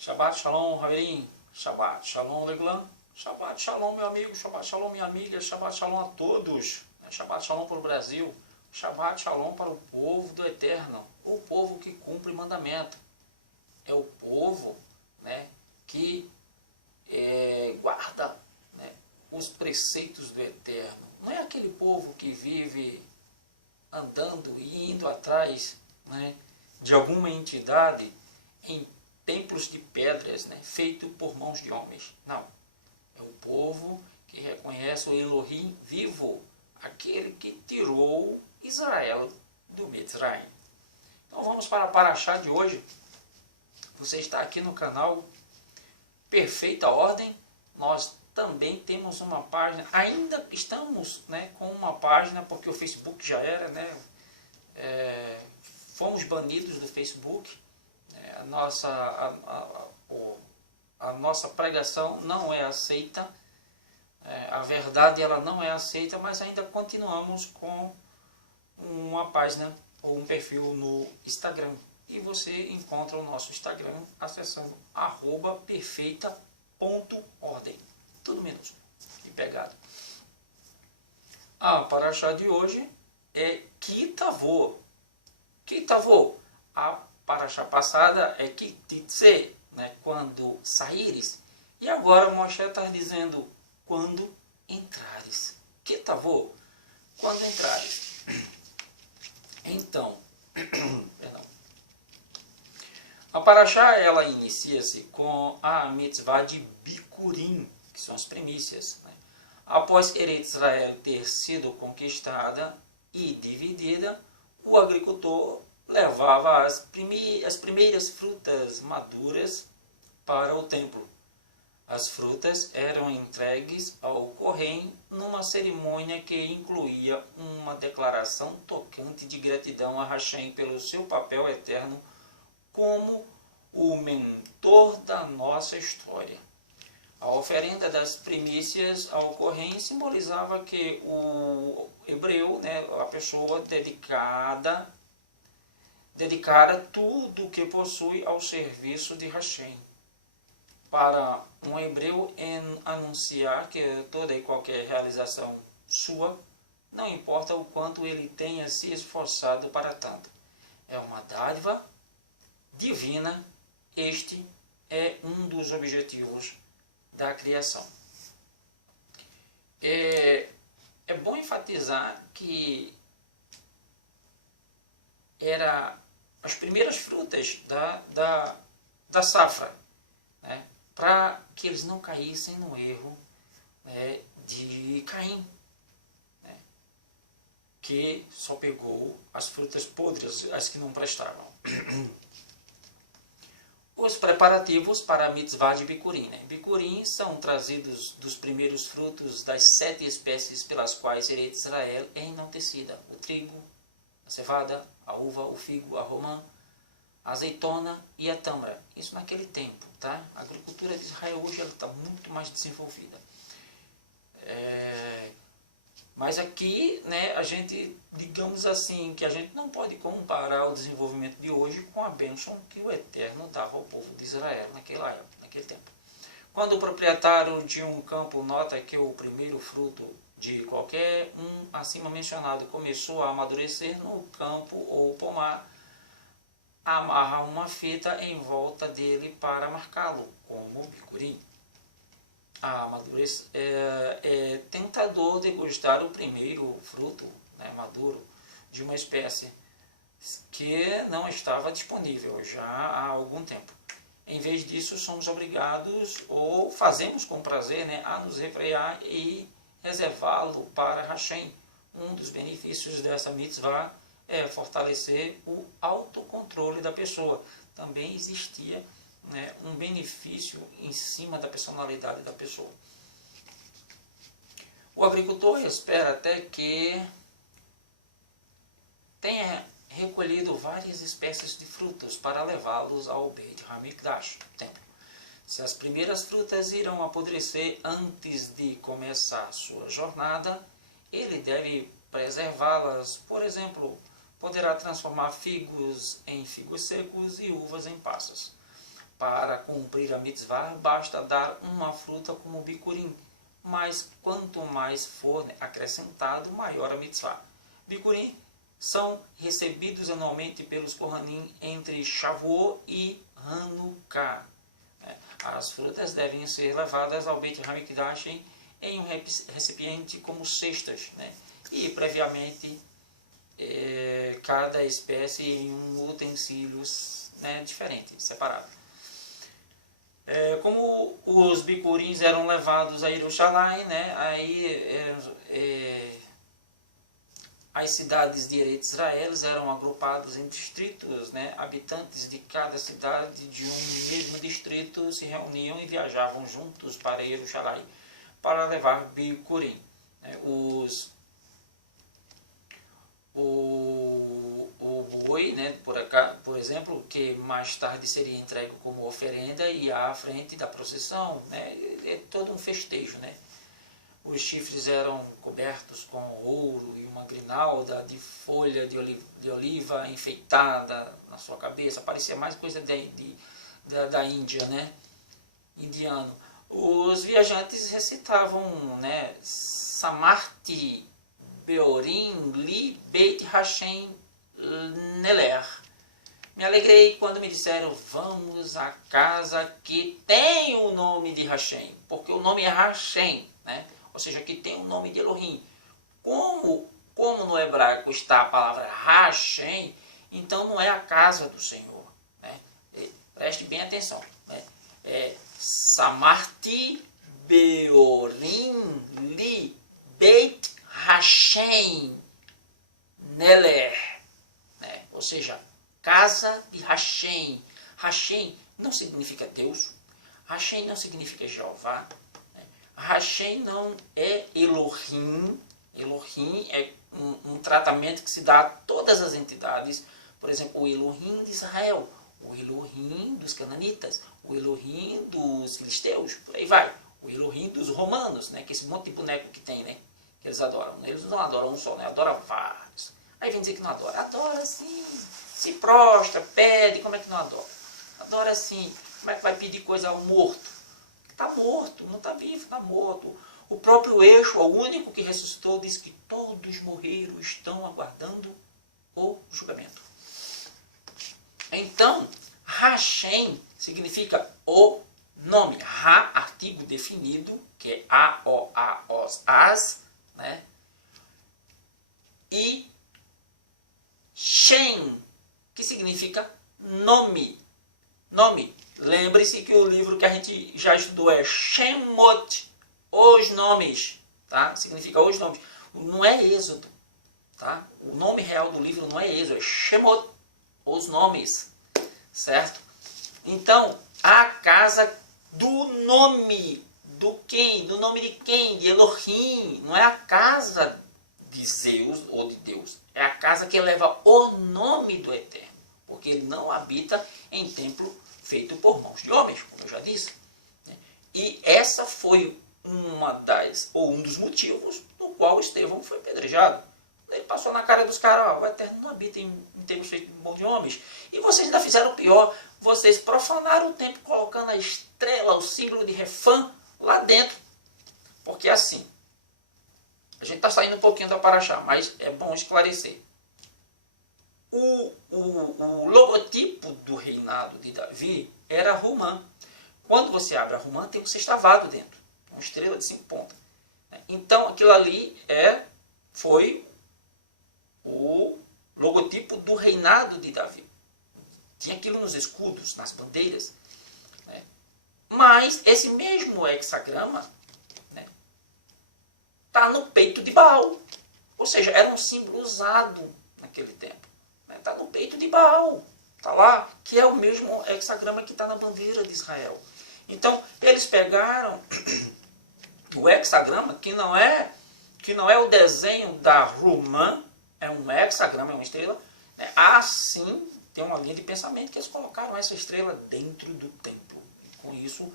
Shabbat Shalom, Raveim. Shabbat Shalom, Legulan. Shabbat Shalom, meu amigo. Shabbat Shalom, minha amiga. Shabbat Shalom a todos. Shabbat Shalom para o Brasil. Shabbat Shalom para o povo do Eterno. O povo que cumpre mandamento. É o povo, né, que guarda, né, os preceitos do Eterno. Não é aquele povo que vive andando e indo atrás, né, de alguma entidade em templos de pedras, né, feito por mãos de homens. Não. É o povo que reconhece o Elohim vivo, aquele que tirou Israel do Mitzrayim. Então vamos para a Parashá de hoje. Você está aqui no canal Perfeita Ordem. Nós também temos uma página, ainda estamos, né, com uma página, porque o Facebook já era, né, fomos banidos do Facebook. A nossa pregação não é aceita, a verdade ela não é aceita, mas ainda continuamos com uma página ou um perfil no Instagram. E você encontra o nosso Instagram acessando @perfeita.ordem. Tudo minúsculo e pegado. A Parashá de hoje é Kitavô. Kitavô. A Parashá passada é Kititse, né, quando saíres. E agora Moshe está dizendo quando entrares. Kitavô, quando entrares. Então, perdão. A Parashá ela inicia-se com a mitzvah de Bikurim, que são as primícias, né? Após Eretz Israel ter sido conquistada e dividida, o agricultor levava as primeiras frutas maduras para o templo. As frutas eram entregues ao Kohen numa cerimônia que incluía uma declaração tocante de gratidão a Hashem pelo seu papel eterno como o mentor da nossa história. A oferenda das primícias ao Kohen simbolizava que o hebreu, né, a pessoa dedicara tudo o que possui ao serviço de Hashem. Para um hebreu anunciar que toda e qualquer realização sua, não importa o quanto ele tenha se esforçado para tanto, é uma dádiva divina. Este é um dos objetivos da criação. É bom enfatizar que era as primeiras frutas da safra, né, para que eles não caíssem no erro, né, de Caim, né, que só pegou as frutas podres, as que não prestavam. Os preparativos para a mitzvah de Bikurim. Né? Bikurim são trazidos dos primeiros frutos das 7 espécies pelas quais Eretz Israel é enaltecida: o trigo, a cevada, a uva, o figo, a romã, a azeitona e a tâmara. Isso naquele tempo. Tá? A agricultura de Israel hoje está muito mais desenvolvida. Mas aqui, né, a gente, digamos assim, que a gente não pode comparar o desenvolvimento de hoje com a bênção que o Eterno dava ao povo de Israel naquela época, naquele tempo. Quando o proprietário de um campo nota que o primeiro fruto de qualquer um acima mencionado começou a amadurecer no campo ou pomar, amarra uma fita em volta dele para marcá-lo, como Bikurim. É tentador degustar o primeiro fruto, né, maduro de uma espécie que não estava disponível já há algum tempo. Em vez disso, somos obrigados, ou fazemos com prazer, né, a nos refrear e reservá-lo para Hashem. Um dos benefícios dessa mitzvah é fortalecer o autocontrole da pessoa. Também existia, né, um benefício em cima da personalidade da pessoa. O agricultor espera até que tenha recolhido várias espécies de frutos para levá-los ao Beit HaMikdash, templo. Se as primeiras frutas irão apodrecer antes de começar sua jornada, ele deve preservá-las. Por exemplo, poderá transformar figos em figos secos e uvas em passas. para cumprir a mitzvah, basta dar uma fruta como bicurim, mas quanto mais for acrescentado, maior a mitzvah. Bicurim são recebidos anualmente pelos Kohanim entre Shavuot e Hanukkah. As frutas devem ser levadas ao Beit HaMikdash em um recipiente como cestas, e previamente cada espécie em um utensílio diferente, separado. Como os bicurins eram levados a Jerusalém, as cidades de Eretz Israel eram agrupadas em distritos, habitantes de cada cidade de um mesmo distrito se reuniam e viajavam juntos para Jerusalém para levar bicurim. O boi, por exemplo, que mais tarde seria entregue como oferenda, ia à frente da procissão, é todo um festejo, Os chifres eram cobertos com ouro e uma grinalda de folha de oliva enfeitada na sua cabeça. Parecia mais coisa da Índia, indiano. Os viajantes recitavam, Samarti Beorim Li Beit Hashem Neler. Me alegrei quando me disseram, vamos à casa que tem o nome de Hashem, porque o nome é Hashem, ou seja, que tem o nome de Elohim. Como no hebraico está a palavra Hashem, então não é a casa do Senhor. Preste bem atenção. Samarti Beorim Li Beit Hashem Neler. Ou seja, casa de Hashem. Hashem não significa Deus. Hashem não significa Jeová. Hashem não é Elohim. Elohim é um tratamento que se dá a todas as entidades. Por exemplo, o Elohim de Israel, o Elohim dos cananitas, o Elohim dos filisteus, por aí vai. O Elohim dos romanos, que é esse monte de boneco que tem, que eles adoram. Eles não adoram um só, adoram vários. Aí vem dizer que não adora. Adora sim, se prostra, pede, como é que não adora? Adora sim. Como é que vai pedir coisa ao morto? Está morto, não está vivo, está morto. O próprio Eixo, o único que ressuscitou, diz que todos morreram, estão aguardando o julgamento. Então, Hashem significa o nome. Ra, artigo definido, que é A, O, A, Os, As, e Shem, que significa nome. Nome. Lembre-se que o livro que a gente já estudou é Shemot, os nomes, tá? Significa os nomes. Não é Êxodo, tá? O nome real do livro não é Êxodo, é Shemot, os nomes, certo? Então, a casa do nome, do quem? Do nome de quem? De Elohim. Não é a casa de Zeus ou de Deus. É a casa que leva o nome do Eterno. Porque ele não habita em templo feito por mãos de homens, como eu já disse. E essa foi um dos motivos no qual Estevão foi apedrejado. Ele passou na cara dos caras, o Eterno não habita em templos feitos por mãos de homens. E vocês ainda fizeram pior, vocês profanaram o templo colocando a estrela, o símbolo de Refã, lá dentro. Porque assim, a gente está saindo um pouquinho da Paraxá, mas é bom esclarecer. O logotipo do reinado de Davi era Romã. Quando você abre a Romã, tem um sextavado dentro, uma estrela de 5 pontas. Então, aquilo ali foi o logotipo do reinado de Davi. Tinha aquilo nos escudos, nas bandeiras. Mas esse mesmo hexagrama está no peito de Baal. Ou seja, era um símbolo usado naquele tempo. Está no peito de Baal. Está lá, que é o mesmo hexagrama que está na bandeira de Israel. Então, eles pegaram o hexagrama, que não é o desenho da Romã, é um hexagrama, é uma estrela. Assim, tem uma linha de pensamento que eles colocaram essa estrela dentro do templo. E com isso,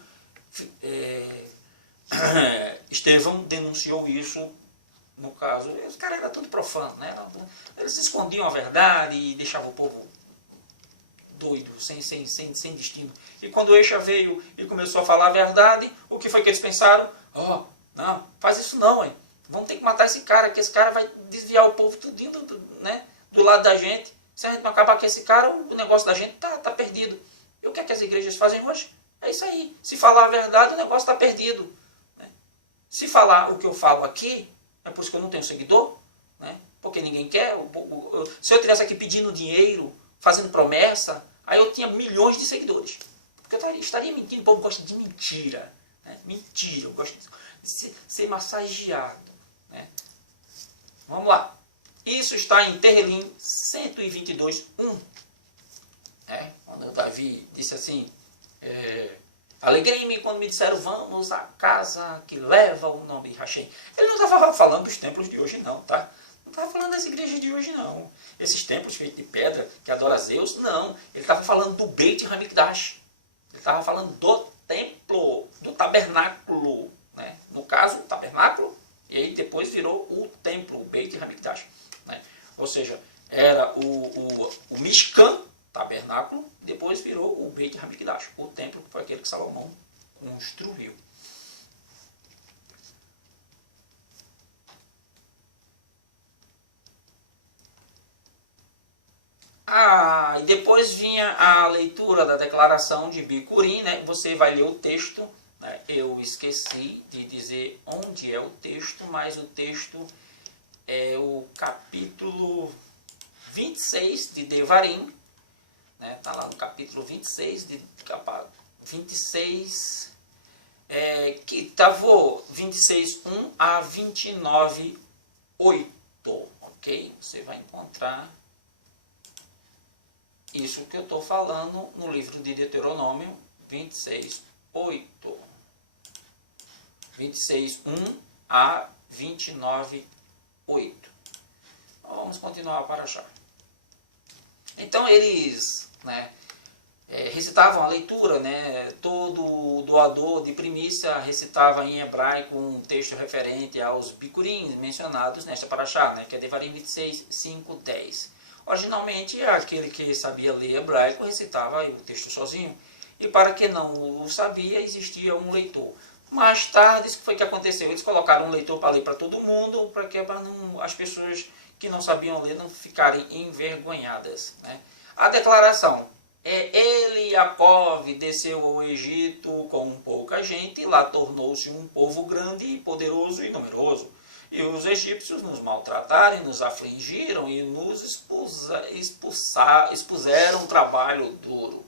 Estevão denunciou isso. No caso, os caras eram tudo profanos, Eles escondiam a verdade e deixavam o povo doido, sem destino. E quando o Eixa veio e começou a falar a verdade, o que foi que eles pensaram? Oh, não, faz isso não, hein? Vamos ter que matar esse cara, que esse cara vai desviar o povo tudinho do lado da gente. Se a gente não acabar com esse cara, o negócio da gente tá perdido. E o que é que as igrejas fazem hoje? É isso aí. Se falar a verdade, o negócio está perdido. Né? Se falar o que eu falo aqui, é por isso que eu não tenho seguidor, né? Porque ninguém quer. Se eu estivesse aqui pedindo dinheiro, fazendo promessa, aí eu tinha milhões de seguidores. Porque eu estaria mentindo, o povo gosta de mentira. Né? Mentira, eu gosto de ser massageado. Né? Vamos lá. Isso está em Terrelim 122:1. Quando Davi disse assim, alegrei-me quando me disseram, vamos à casa que leva o nome de Hashem. Ele não estava falando dos templos de hoje não, tá? Não estava falando das igrejas de hoje não. Esses templos feitos de pedra que adoram a Zeus, não. Ele estava falando do Beit Hamikdash. Ele estava falando do templo, do tabernáculo. Né? No caso, o tabernáculo, e aí depois virou o templo, o Beit Hamikdash. Né? Ou seja, era o Mishkan, tabernáculo, depois virou o Beit Hamikdash, o templo que foi aquele que Salomão construiu. E depois vinha a leitura da declaração de Bicurim, né? Você vai ler o texto, né? Eu esqueci de dizer onde é o texto, mas o texto é o capítulo 26 de Devarim, né? Tá lá no capítulo 26 de 26 que estava 26:1 a 29:8, ok? Você vai encontrar isso que eu estou falando no livro de Deuteronômio 26:8. 26:1 a 29:8. Vamos continuar para já. Então eles, né, recitavam a leitura, né, todo doador de primícia recitava em hebraico um texto referente aos bicurim mencionados nesta paraxá, né, que é Devarim 26:5-10. Originalmente, aquele que sabia ler hebraico recitava o texto sozinho, e para quem não o sabia, existia um leitor. Mais tarde, isso foi que aconteceu, eles colocaram um leitor para ler para todo mundo, para as pessoas que não sabiam ler não ficarem envergonhadas. Né? A declaração ele, Jacó, desceu ao Egito com pouca gente, e lá tornou-se um povo grande, e poderoso e numeroso. E os egípcios nos maltrataram, nos afligiram e nos expuseram trabalho duro.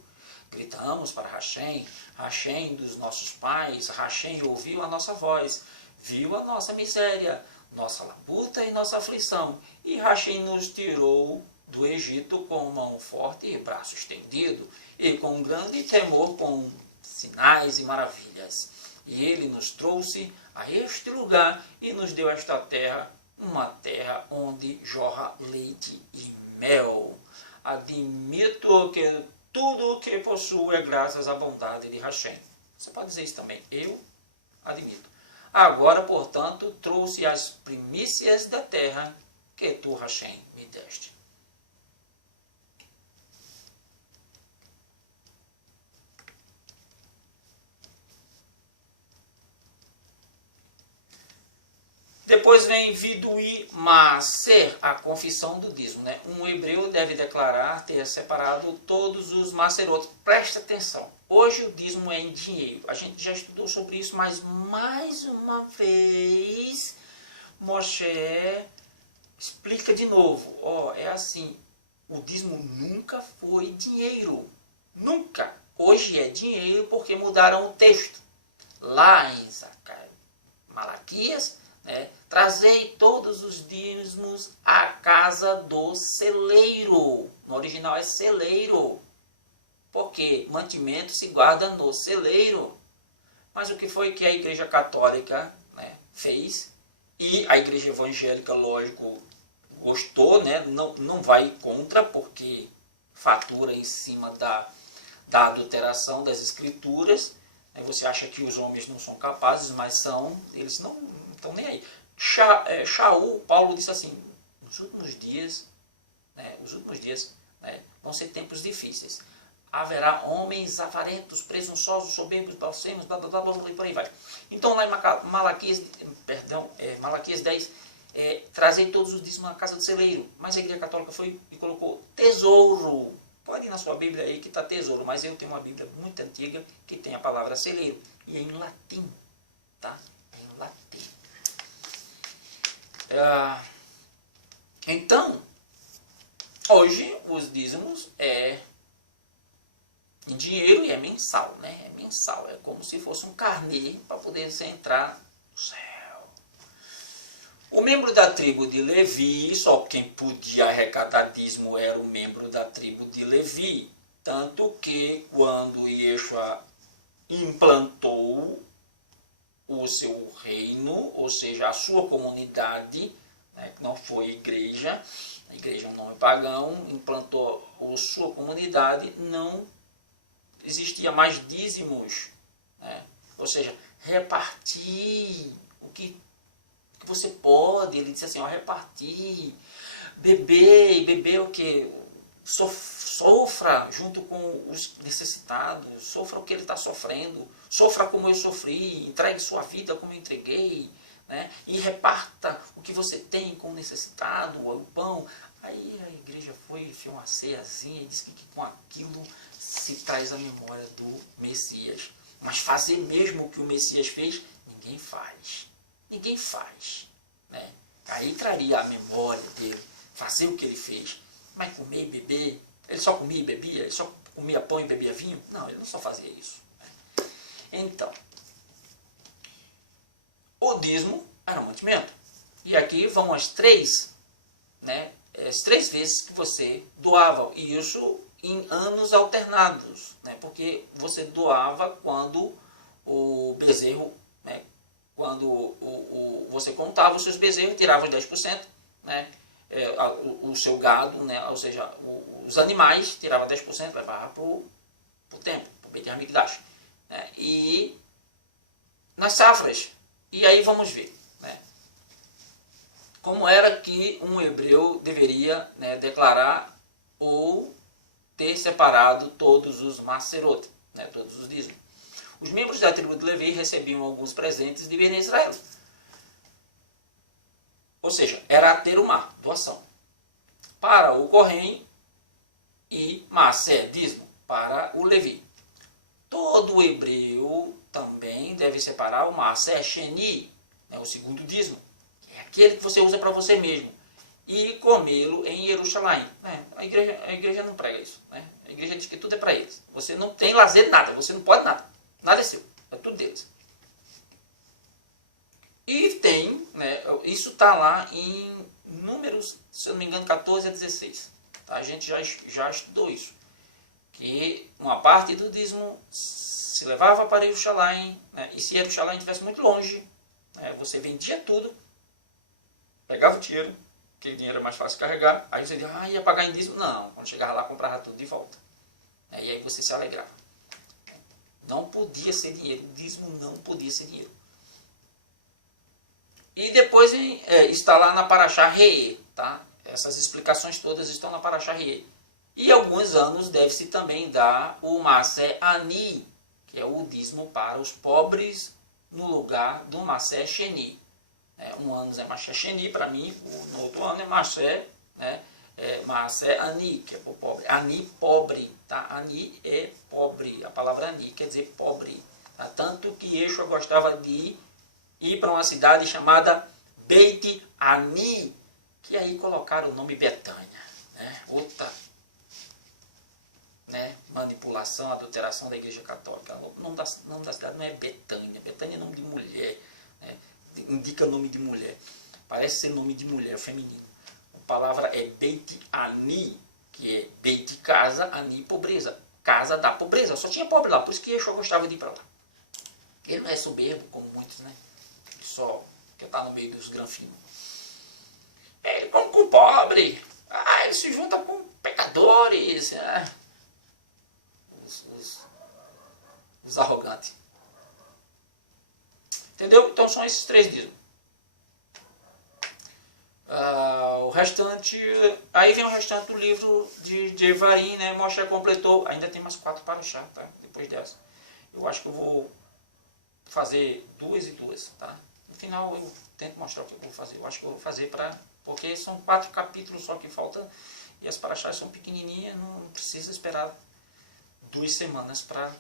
Gritamos para Hashem, Hashem dos nossos pais, Hashem ouviu a nossa voz, viu a nossa miséria, nossa labuta e nossa aflição, e Hashem nos tirou do Egito com mão forte e braço estendido, e com grande temor, com sinais e maravilhas. E ele nos trouxe a este lugar e nos deu esta terra, uma terra onde jorra leite e mel. Admito que tudo o que possuo é graças à bondade de Hashem. Você pode dizer isso também. Eu admito. Agora, portanto, trouxe as primícias da terra que tu, Hashem, me deste. Depois vem Vidui Maser, a confissão do dízimo. Né? Um hebreu deve declarar ter separado todos os macerotes. Presta atenção. Hoje o dízimo é em dinheiro. A gente já estudou sobre isso, mas mais uma vez Moshe explica de novo. É assim, o dízimo nunca foi dinheiro. Nunca. Hoje é dinheiro porque mudaram o texto. Lá em Malaquias, trazei todos os dízimos à casa do celeiro. No original é celeiro, porque mantimento se guarda no celeiro. Mas o que foi que a Igreja Católica fez? E a Igreja Evangélica, lógico, gostou, não vai contra, porque fatura em cima da adulteração das Escrituras. Você acha que os homens não são capazes, mas são, eles não estão nem aí. Shaul, Paulo disse assim, os últimos dias vão ser tempos difíceis. haverá homens avarentos, presunçosos, soberbos, blasfemos, blá, blá, blá, blá, e por aí vai. Então lá em Malaquias 10, trazei todos os dízimos na casa do celeiro. Mas a Igreja Católica foi e colocou tesouro. Pode ir na sua Bíblia aí que está tesouro, mas eu tenho uma Bíblia muito antiga que tem a palavra celeiro. E é em latim, tá? É em latim. Então, hoje os dízimos é em dinheiro e é mensal, né? É mensal, é como se fosse um carnê para poder você entrar no céu. O membro da tribo de Levi, só quem podia arrecadar dízimo era o membro da tribo de Levi. Tanto que quando Yeshua implantou o seu reino, ou seja, a sua comunidade, né, que não foi a igreja é um nome pagão, implantou a sua comunidade, não existia mais dízimos, né? Ou seja, repartir o que você pode. Ele disse assim, ó, repartir, beber o que? Sofra junto com os necessitados, sofra o que ele está sofrendo, sofra como eu sofri, entregue sua vida como eu entreguei, né? E reparta o que você tem com o necessitado, o pão. Aí a igreja foi, fez uma ceiazinha e disse que com aquilo se traz a memória do Messias. Mas fazer mesmo o que o Messias fez, ninguém faz. Ninguém faz, né? Aí traria a memória dele, fazer o que ele fez. Mas comer e beber, ele só comia e bebia? Ele só comia pão e bebia vinho? Não, ele não só fazia isso, né? Então, o dízimo era um mantimento. E aqui vão as três, né? As 3 vezes que você doava. E isso em anos alternados, né? Porque você doava quando o bezerro, né? Quando você contava os seus bezerros, tirava os 10%, né? O seu gado, né? Ou seja, os animais, tirava 10%, levava para o templo, para o Beit HaMikdash, né? E nas safras. E aí vamos ver, né, como era que um hebreu deveria, né, declarar ou ter separado todos os macerot, né, todos os dízimos. Os membros da tribo de Levi recebiam alguns presentes de Bnei Israel. Ou seja, era a terumá, doação, para o Corém e Massé, dízimo, para o Levi. Todo hebreu também deve separar o Massé Sheni, né, o segundo dízimo, que é aquele que você usa para você mesmo, e comê-lo em Jerusalém. A igreja não prega isso, né? A igreja diz que tudo é para eles. Você não tem lazer de nada, você não pode nada. Nada é seu, é tudo deles. E tem, né, isso está lá em Números, se eu não me engano, 14 a 16. Tá? A gente já estudou isso. Que uma parte do dízimo se levava para Jerusalém, né, e se Jerusalém estivesse muito longe, né, você vendia tudo, pegava o dinheiro, que o dinheiro é mais fácil de carregar, aí você dizia, ia pagar em dízimo. Não, quando chegava lá, comprava tudo de volta. E aí você se alegrava. Não podia ser dinheiro, o dízimo não podia ser dinheiro. E depois está lá na Parashá Re'eh, tá? Essas explicações todas estão na Parashá Re'eh. E alguns anos deve-se também dar o Massé Ani, que é o dízimo para os pobres, no lugar do Massé Sheni. Um ano é Massé Sheni para mim, no outro ano é Massé, né? Massé Ani, que é para o pobre. Ani, pobre, tá? Ani é pobre, a palavra Ani quer dizer pobre. Tá? Tanto que Yeshua gostava de ir para uma cidade chamada Beit Ani, que aí colocaram o nome Betânia, né? Outra, né, manipulação, adulteração da Igreja Católica. O nome da cidade não é Betânia. Betânia é nome de mulher, né? Indica nome de mulher. Parece ser nome de mulher feminino. A palavra é Beit Ani, que é Beit casa, Ani pobreza. Casa da pobreza. Só tinha pobre lá, por isso que Yeshua gostava de ir para lá. Ele não é soberbo, como muitos, né? Só que está no meio dos granfinos. Ele come com pobre. Ele se junta com pecadores. Os arrogantes. Entendeu? Então são esses 3 dízimos. restante, aí vem o restante do livro de Devarim, né? Moshe completou, ainda tem mais 4 para achar, tá? Depois dessa. Eu acho que eu vou fazer 2 e 2, tá? No final eu tento mostrar o que eu vou fazer. Eu acho que eu vou fazer porque são 4 capítulos só que faltam e as paraxás são pequenininhas, não precisa esperar 2 semanas para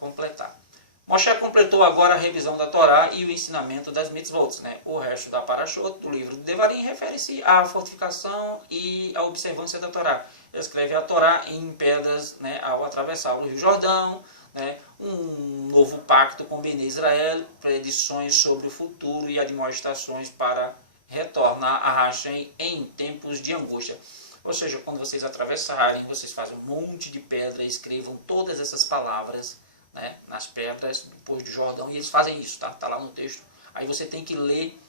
completar. Moshe completou agora a revisão da Torá e o ensinamento das mitzvot, né? O resto da Parashot, do livro de Devarim, refere-se à fortificação e à observância da Torá. Escreve a Torá em pedras, né, ao atravessar o Rio Jordão, né, um novo pacto com Bnei Israel, predições sobre o futuro e admoestações para retornar a Hashem em tempos de angústia. Ou seja, quando vocês atravessarem, vocês fazem um monte de pedra, escrevam todas essas palavras, né, nas pedras, depois do Jordão, e eles fazem isso, tá? Tá lá no texto. Aí você tem que ler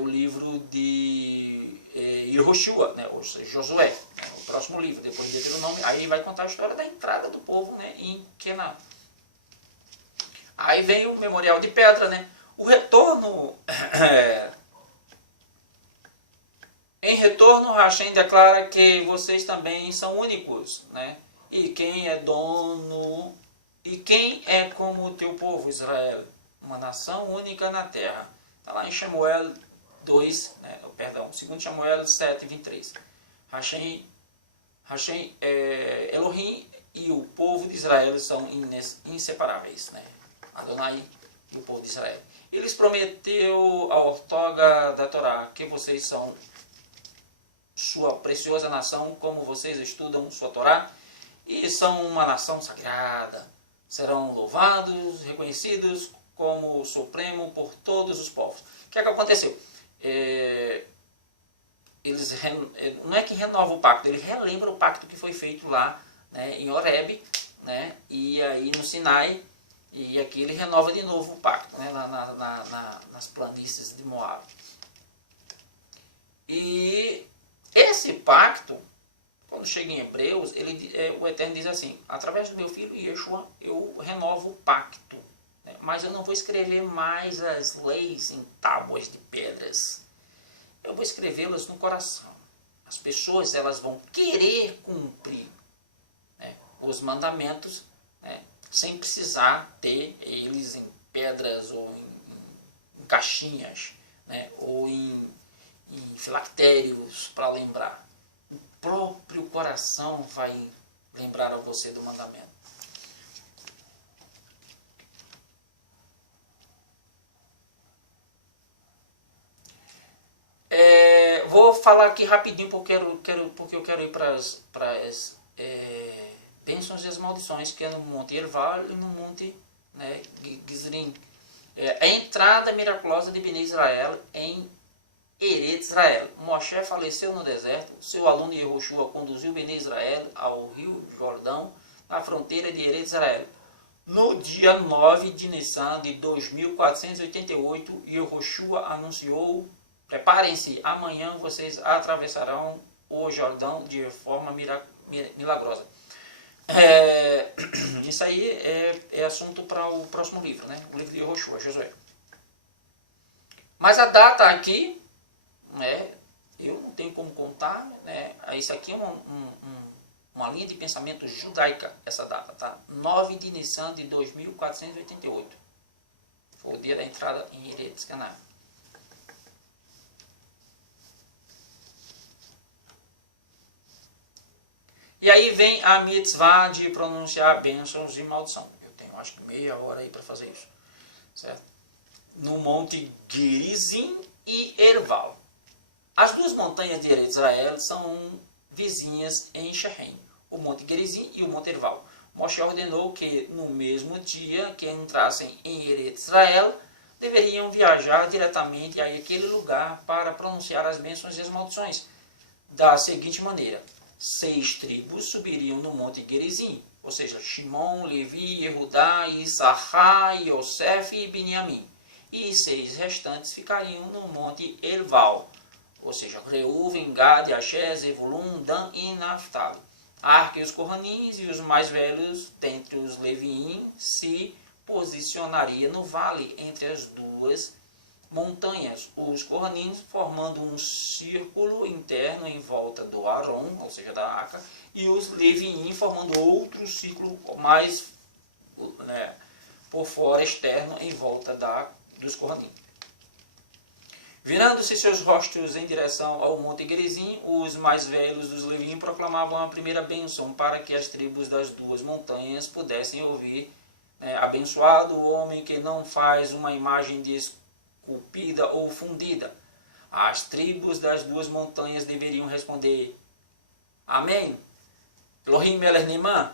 o livro de Yehoshua, né, ou seja, Josué, né, o próximo livro, depois de Deuteronômio, aí vai contar a história da entrada do povo, né, em Canaã. Aí vem o memorial de pedra, né? O retorno... Em retorno, Hashem declara que vocês também são únicos, né? E quem é dono... E quem é como o teu povo, Israel? Uma nação única na terra. Está lá em Shemuel 2, né? Perdão, 2 Shemuel 7, 23. Hashem Elohim e o povo de Israel são inseparáveis, né? Adonai e o povo de Israel. Eles prometeu a ortoga da Torá que vocês são sua preciosa nação, como vocês estudam sua Torá, e são uma nação sagrada. Serão louvados, reconhecidos como o Supremo por todos os povos. O que é que aconteceu? Eles não é que renova o pacto, ele relembra o pacto que foi feito lá, né, em Horebe, né, e aí no Sinai, e aqui ele renova de novo o pacto, né, lá nas planícies de Moab. E esse pacto, quando chega em Hebreus, o Eterno diz assim: através do meu filho Yeshua eu renovo o pacto, né? Mas eu não vou escrever mais as leis em tábuas de pedras. Eu vou escrevê-las no coração. As pessoas elas vão querer cumprir, né, os mandamentos, né, sem precisar ter eles em pedras ou em caixinhas, né, ou em filactérios para lembrar. O próprio coração vai lembrar a você do mandamento. Vou falar aqui rapidinho porque eu quero ir para as bênçãos e as maldições, que é no Monte Herval e no Monte, né, Gizrim. A entrada miraculosa de Bnei Israel em Eretz Israel. Moshe faleceu no deserto. Seu aluno Yehoshua conduziu Bnei Israel ao rio Jordão, na fronteira de Eretz Israel. No dia 9 de Nissan de 2488, Yehoshua anunciou: preparem-se, amanhã vocês atravessarão o Jordão de forma milagrosa. Isso aí é assunto para o próximo livro, né? O livro de Yehoshua, Josué. Mas a data aqui, né, eu não tenho como contar, né? Isso aqui é uma linha de pensamento judaica, essa data, tá? 9 de Nissan de 2488. Foi o dia da entrada em Eretz Canaã. E aí vem a mitzvah de pronunciar bênçãos e maldição. Eu tenho acho que meia hora aí para fazer isso, certo? No Monte Gerizim e Herval. As duas montanhas de Eretz Israel são vizinhas em Shechem, o Monte Gerizim e o Monte Herval. Moshe ordenou que no mesmo dia que entrassem em Eretz Israel, deveriam viajar diretamente a aquele lugar para pronunciar as bênçãos e as maldições. Da seguinte maneira: 6 tribos subiriam no Monte Gerizim, ou seja, Shimon, Levi, Yehudá, Issachar, Yosef e Beniamim. E 6 restantes ficariam no Monte Herval, ou seja, Reuven, Gad, Asher, Zevulun, Dan e Naftali. Arque e os Corranins e os mais velhos dentre os Leviim se posicionaria no vale entre as duas montanhas, os Kohanim formando um círculo interno em volta do Aron, ou seja, da Arca, e os Leviim formando outro círculo mais, né, por fora, externo, em volta dos Kohanim. Virando-se seus rostos em direção ao Monte Gerizim, os mais velhos dos Leviim proclamavam a primeira bênção para que as tribos das duas montanhas pudessem ouvir. Abençoado o homem que não faz uma imagem esculpida ou fundida. As tribos das duas montanhas deveriam responder: Amém. Elohim Melech Neman.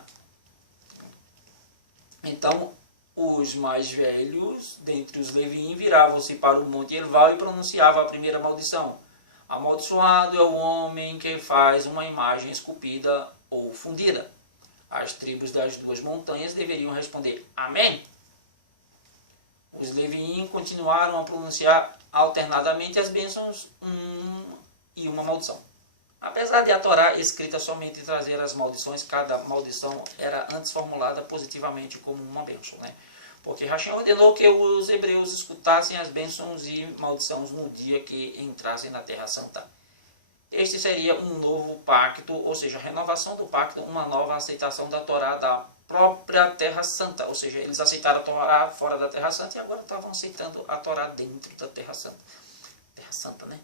Então, os mais velhos dentre os Leviim viravam-se para o Monte Elval e pronunciavam a primeira maldição. Amaldiçoado é o homem que faz uma imagem esculpida ou fundida. As tribos das duas montanhas deveriam responder: Amém. Os Leviim continuaram a pronunciar alternadamente as bênçãos e uma maldição. Apesar de a Torá escrita somente trazer as maldições, cada maldição era antes formulada positivamente como uma bênção, né? Porque Hashem ordenou que os hebreus escutassem as bênçãos e maldições no dia que entrassem na Terra Santa. Este seria um novo pacto, ou seja, a renovação do pacto, uma nova aceitação da Torá da própria Terra Santa. Ou seja, eles aceitaram a Torá fora da Terra Santa e agora estavam aceitando a Torá dentro da Terra Santa. Terra Santa, né?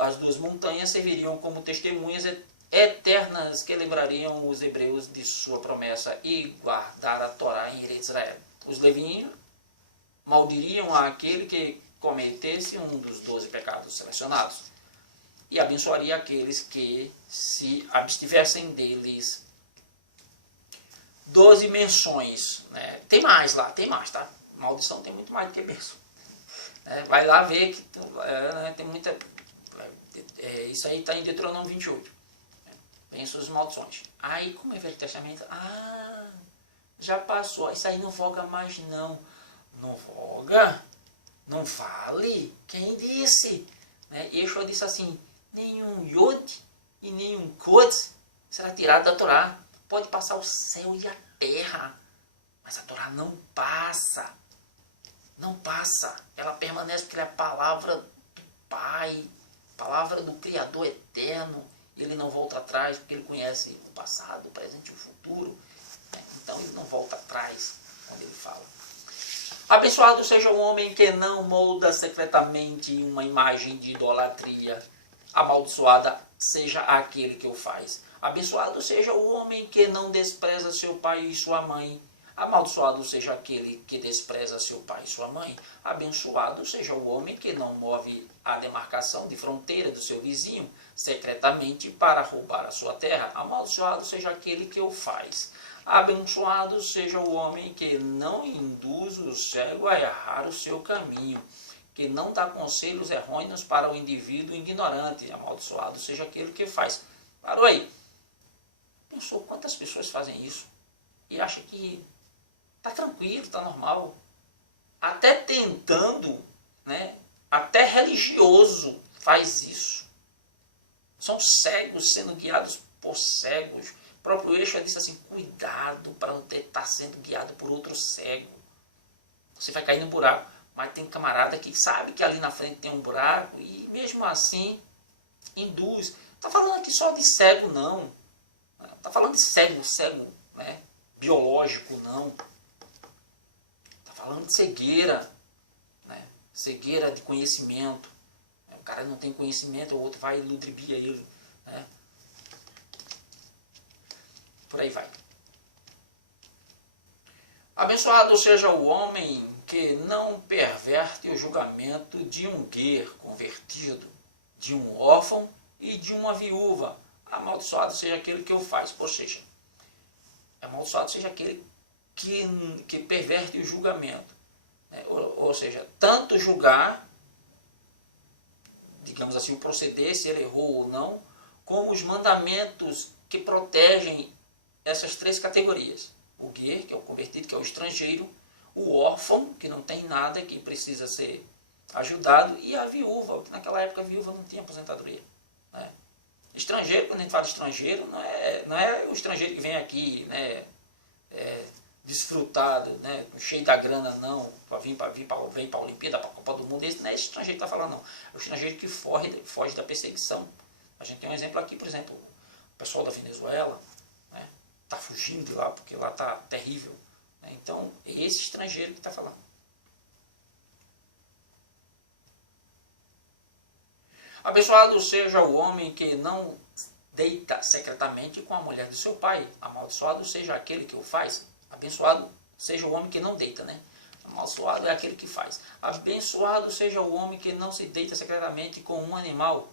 As duas montanhas serviriam como testemunhas eternas que lembrariam os hebreus de sua promessa e guardar a Torá em Israel. Os Leviim maldiriam aquele que cometesse um dos 12 pecados selecionados e abençoaria aqueles que se abstivessem deles. 12 menções, né? Tem mais lá, tem mais, tá? Maldição tem muito mais do que bênção. Vai lá ver que tem muita... isso aí está em Deuteronômio 28. Bênçãos e maldições. Aí, como é Velho Testamento? Já passou. Isso aí não voga mais, não. Não voga? Não vale? Quem disse? Yeshua disse assim: nenhum Yod e nenhum Kod será tirado da Torá. Pode passar o céu e a terra, mas a Torá não passa. Não passa. Ela permanece porque ela é a palavra do Pai, palavra do Criador eterno. Ele não volta atrás porque ele conhece o passado, o presente e o futuro. Então ele não volta atrás quando ele fala. Abençoado seja o homem que não molda secretamente uma imagem de idolatria. Amaldiçoada seja aquele que o faz. Abençoado seja o homem que não despreza seu pai e sua mãe. Amaldiçoado seja aquele que despreza seu pai e sua mãe. Abençoado seja o homem que não move a demarcação de fronteira do seu vizinho secretamente para roubar a sua terra. Amaldiçoado seja aquele que o faz. Abençoado seja o homem que não induz o cego a errar o seu caminho, que não dá conselhos errôneos para o indivíduo ignorante. Amaldiçoado seja aquele que faz. Parou aí. Pensou quantas pessoas fazem isso e acha que está tranquilo, está normal. Até tentando, até religioso faz isso. São cegos sendo guiados por cegos. O próprio Yeshua disse assim: cuidado para não estar sendo guiado por outro cego. Você vai cair no buraco. Mas tem camarada que sabe que ali na frente tem um buraco e mesmo assim induz. Não está falando aqui só de cego, não. Não está falando de cego, biológico, não. Está falando de cegueira. Cegueira de conhecimento. O cara não tem conhecimento, o outro vai e ludibriar ele. Por aí vai. Abençoado seja o homem que não perverte o julgamento de um guer convertido, de um órfão e de uma viúva. Amaldiçoado seja aquele que o faz. Ou seja, amaldiçoado seja aquele que perverte o julgamento. Ou seja, tanto julgar, digamos assim, o proceder, se ele errou ou não, como os mandamentos que protegem essas três categorias. O guer, que é o convertido, que é o estrangeiro, o órfão, que não tem nada, que precisa ser ajudado, e a viúva, que naquela época a viúva não tinha aposentadoria. Estrangeiro, quando a gente fala de estrangeiro, não é o estrangeiro que vem aqui, desfrutado, né, cheio da grana, não, para vir para a Olimpíada, para a Copa do Mundo. Esse não é esse estrangeiro que está falando, não. É o estrangeiro que foge da perseguição. A gente tem um exemplo aqui, por exemplo, o pessoal da Venezuela, né, está fugindo de lá porque lá está terrível. Né? Então, é esse estrangeiro que está falando. Abençoado seja o homem que não deita secretamente com a mulher do seu pai. Amaldiçoado seja aquele que o faz. Abençoado seja o homem que não deita, né? Amaldiçoado é aquele que faz. Abençoado seja o homem que não se deita secretamente com um animal.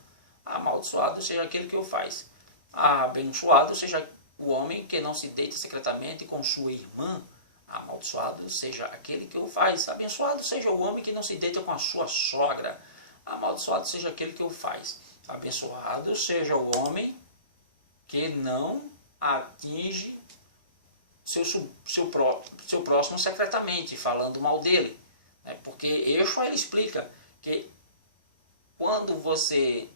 Amaldiçoado seja aquele que o faz. Abençoado seja o homem que não se deita secretamente com sua irmã. Amaldiçoado seja aquele que o faz. Abençoado seja o homem que não se deita com a sua sogra. Amaldiçoado seja aquele que o faz. Abençoado seja o homem que não atinge seu próximo secretamente, falando mal dele. Né? Porque Yeshua ele explica que quando você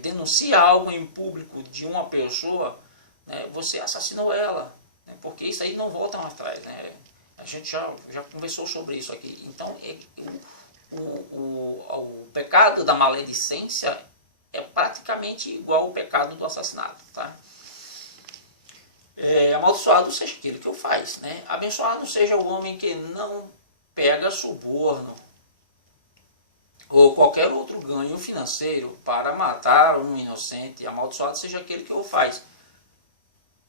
denuncia algo em público de uma pessoa, né, você assassinou ela. Né? Porque isso aí não volta mais atrás. Né? A gente já conversou sobre isso aqui. Então, o pecado da maledicência é praticamente igual ao pecado do assassinato. Tá? Amaldiçoado seja aquele que o faz. Né? Abençoado seja o homem que não pega suborno ou qualquer outro ganho financeiro para matar um inocente. Amaldiçoado seja aquele que o faz.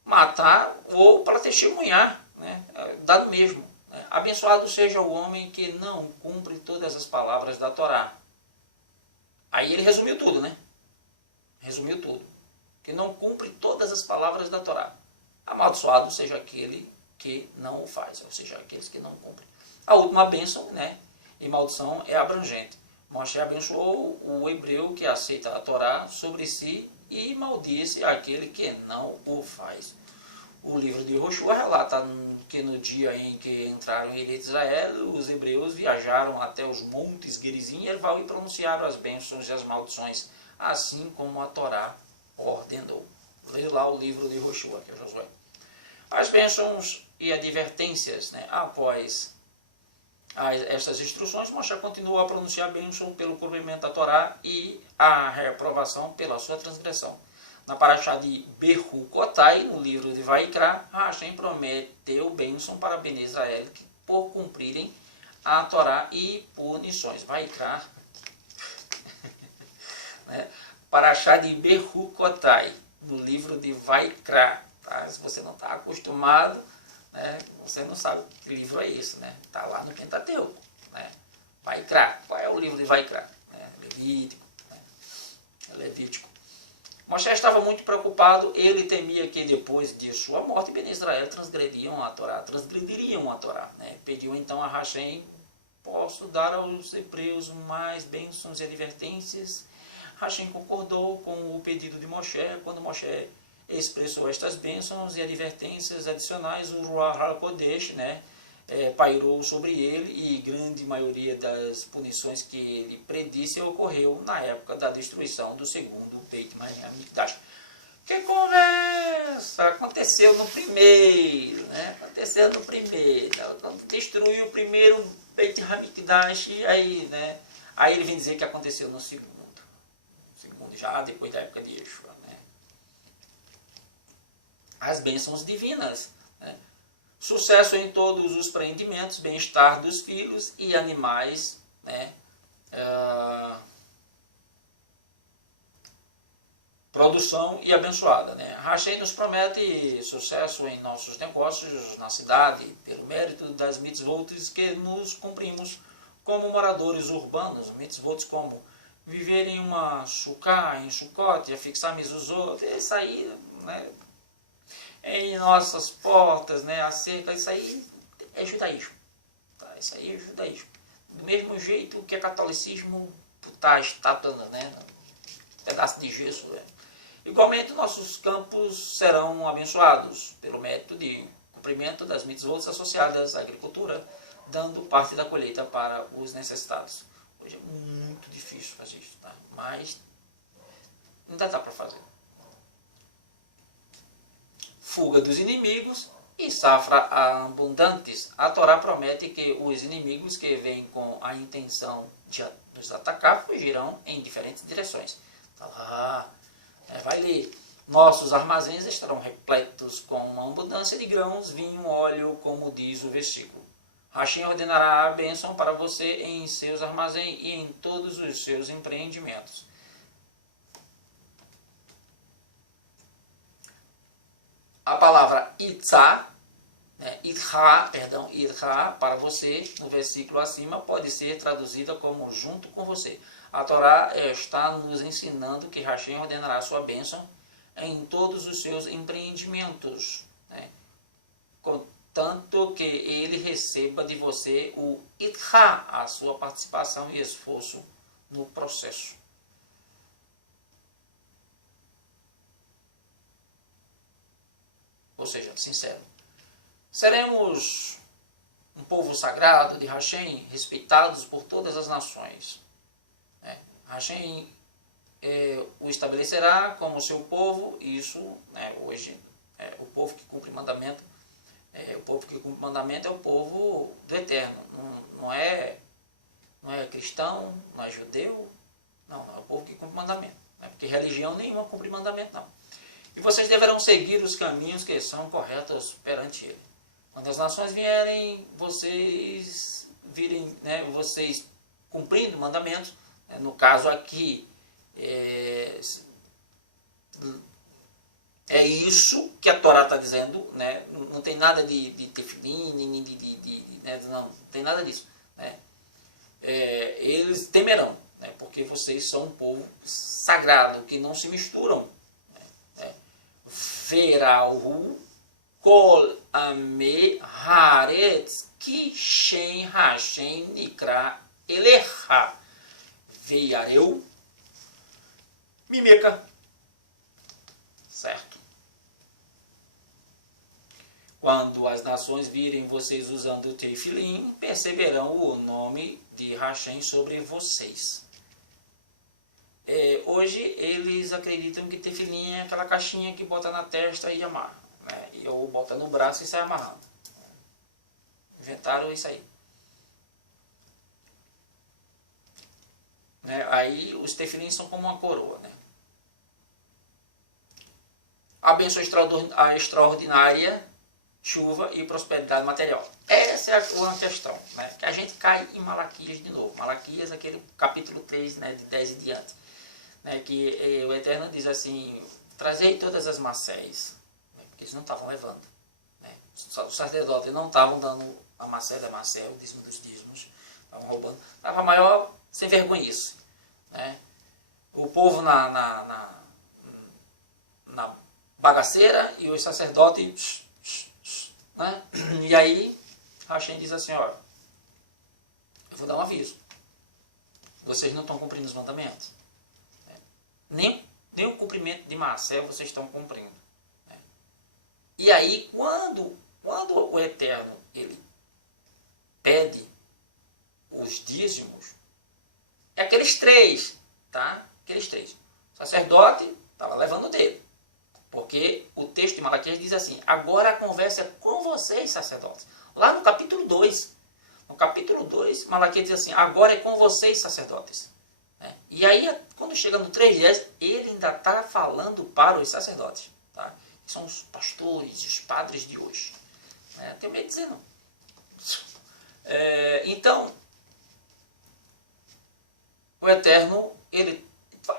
Matar ou para testemunhar. Né? Dá do mesmo. Abençoado seja o homem que não cumpre todas as palavras da Torá. Aí ele resumiu tudo, né? Resumiu tudo. Que não cumpre todas as palavras da Torá. Amaldiçoado seja aquele que não o faz, ou seja, aqueles que não cumprem. A última bênção, né? E maldição é abrangente. Moshe abençoou o hebreu que aceita a Torá sobre si e maldice aquele que não o faz. O livro de Yoshua relata que no dia em que entraram em Israel, os hebreus viajaram até os montes Gerizim e Erval e pronunciaram as bênçãos e as maldições, assim como a Torá ordenou. Leia lá o livro de Yoshua, que é Josué. As bênçãos e advertências, né, após estas instruções, Moshe continuou a pronunciar a bênção pelo cumprimento da Torá e a reprovação pela sua transgressão. Na paraxá de Berrucotai, no livro de Vaikra, Hashem prometeu bênção para Ben Israel por cumprirem a Torá e punições. Vaikra, né? Paraxá de Berrucotai, no livro de Vaikra. Tá? Se você não está acostumado, né, você não sabe que livro é esse. Está lá no Pentateuco. Né? Vaikra, qual é o livro de Vaikra? Levítico. Né? Levítico. Moshe estava muito preocupado, ele temia que depois de sua morte, Ben Israel transgrediriam a Torá. Né? Pediu então a Hashem, posso dar aos hebreus mais bênçãos e advertências? Hashem concordou com o pedido de Moshe. Quando Moshe expressou estas bênçãos e advertências adicionais, o Ruach HaKodesh, né, pairou sobre ele e grande maioria das punições que ele predisse ocorreu na época da destruição do segundo Beit HaMikdash. Que conversa! Aconteceu no primeiro, né? Aconteceu no primeiro. Quando destruiu o primeiro Beit HaMikdash, aí, né? Aí ele vem dizer que aconteceu no segundo. Segundo já depois da época de Yeshua, né? As bênçãos divinas, né? Sucesso em todos os empreendimentos, bem-estar dos filhos e animais, né? Produção e abençoada. Né? Hashem nos promete sucesso em nossos negócios na cidade, pelo mérito das mitzvot que nos cumprimos como moradores urbanos, mitzvot como viver em uma sukkah, em Sukkot, afixar mezuzot, isso aí, né? Em nossas portas, né? A cerca, isso aí é judaísmo. Tá? Isso aí é judaísmo. Do mesmo jeito que o catolicismo está estátua, né? Um pedaço de gesso, né? Igualmente, nossos campos serão abençoados pelo método de cumprimento das mitzvot associadas à agricultura, dando parte da colheita para os necessitados. Hoje é muito difícil fazer isso, tá? Mas ainda dá para fazer. Fuga dos inimigos, e safra abundantes. A Torá promete que os inimigos que vêm com a intenção de nos atacar fugirão em diferentes direções. Tá lá, vai ler. Nossos armazéns estarão repletos com uma abundância de grãos, vinho, óleo, como diz o versículo. Hashem ordenará a bênção para você em seus armazéns e em todos os seus empreendimentos. A palavra Itzá, Idha, para você, no versículo acima, pode ser traduzida como junto com você. A Torá está nos ensinando que Hashem ordenará sua bênção em todos os seus empreendimentos, contanto que ele receba de você o Idha, a sua participação e esforço no processo. Ou seja, sincero. Seremos um povo sagrado de Hashem, respeitados por todas as nações. Hashem o estabelecerá como seu povo, isso hoje, o povo que cumpre mandamento, o povo que cumpre mandamento é o povo do Eterno, não é cristão, não é judeu, não é o povo que cumpre mandamento, porque religião nenhuma cumpre mandamento, não. E vocês deverão seguir os caminhos que são corretos perante ele. Quando as nações vierem, vocês virem, vocês cumprindo mandamentos, no caso aqui, é isso que a Torá está dizendo, não tem nada de tefilim, não tem nada disso. Eles temerão, porque vocês são um povo sagrado, que não se misturam. Verahu kol ame haaretz ki shem Hashem nikra elecha veiareu mimeca. Certo? Quando as nações virem vocês usando o tefilim, perceberão o nome de Hashem sobre vocês. Hoje eles acreditam que tefilim é aquela caixinha que bota na testa e amarra, ou bota no braço e sai amarrando. Inventaram isso aí. Aí os tefilins são como uma coroa. A bênção extraordinária, chuva e prosperidade material. Essa é uma questão, que a gente cai em Malaquias de novo. Malaquias, aquele capítulo 3, de 10 em diante. Que o Eterno diz assim, trazei todas as macéis, porque eles não estavam levando. Os sacerdotes não estavam dando a macé da macé, o dízimo dos dízimos, estavam roubando. Estava maior sem vergonhice. O povo na bagaceira e os sacerdotes, e aí Hashem diz assim, olha, eu vou dar um aviso, vocês não estão cumprindo os mandamentos. Nem o cumprimento de Macé vocês estão cumprindo. E aí, quando o Eterno ele pede os dízimos, é aqueles três, tá? Aqueles três. O sacerdote estava levando dele. Porque o texto de Malaquias diz assim, agora a conversa é com vocês, sacerdotes. Lá no capítulo 2. No capítulo 2, Malaquias diz assim, agora é com vocês, sacerdotes. E aí, quando chega no 3:10, ele ainda está falando para os sacerdotes, tá? Que são os pastores e os padres de hoje. Tenho medo de dizer não. Então, o Eterno,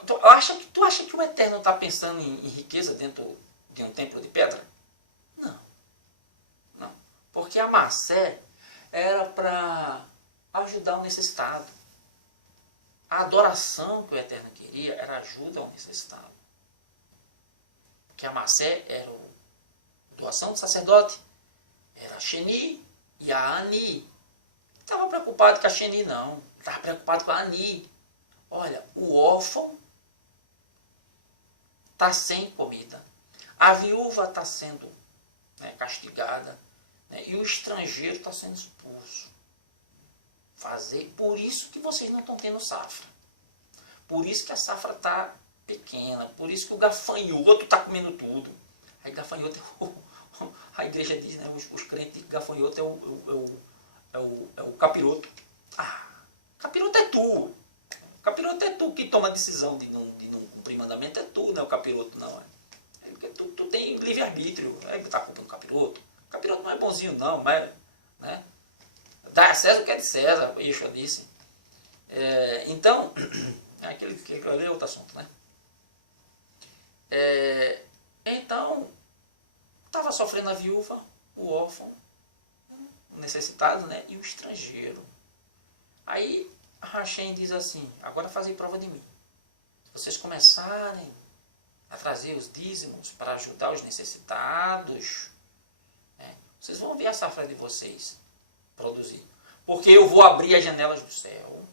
tu acha que o Eterno está pensando em riqueza dentro de um templo de pedra? Não. Porque a macé era para ajudar o necessitado. A adoração que o Eterno queria era ajuda ao necessitado. Porque a macé era a doação do sacerdote. Era a Sheni e a Ani. Não estava preocupado com a Sheni, não. Estava preocupado com a Ani. Olha, o órfão está sem comida. A viúva está sendo castigada. E o estrangeiro está sendo expulso. Por isso que vocês não estão tendo safra. Por isso que a safra está pequena. Por isso que o gafanhoto está comendo tudo. Aí gafanhoto é A igreja diz, né, os crentes de gafanhoto é o capiroto. Ah, capiroto é tu. Capiroto é tu que toma a decisão de não cumprir mandamento, é tu, não é o capiroto, não. Porque tu tem livre-arbítrio, é botar a culpa no capiroto. O capiroto não é bonzinho, não, mas, né? Dá a César o que é de César, Yeshua disse. Então, aquele ali é outro assunto, né? Então, estava sofrendo a viúva, o órfão, o necessitado, né? E o estrangeiro. Aí, Hashem diz assim, agora fazem prova de mim. Se vocês começarem a trazer os dízimos para ajudar os necessitados, né, vocês vão ver a safra de vocês produzir. Porque eu vou abrir as janelas do céu.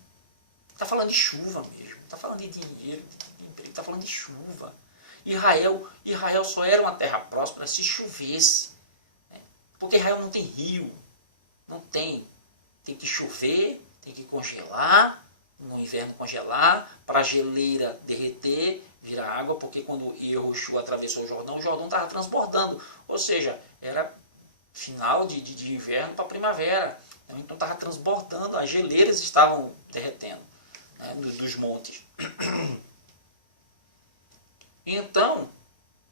Está falando de chuva mesmo. Está falando de dinheiro, de emprego. Está falando de chuva. Israel só era uma terra próspera se chovesse. Né? Porque Israel não tem rio. Não tem. Tem que chover, tem que congelar. No inverno congelar, para a geleira derreter, virar água, porque quando Yehoshua atravessou o Jordão estava transbordando. Ou seja, era final de inverno para primavera. Então estava transbordando, as geleiras estavam derretendo, né, dos montes. Então,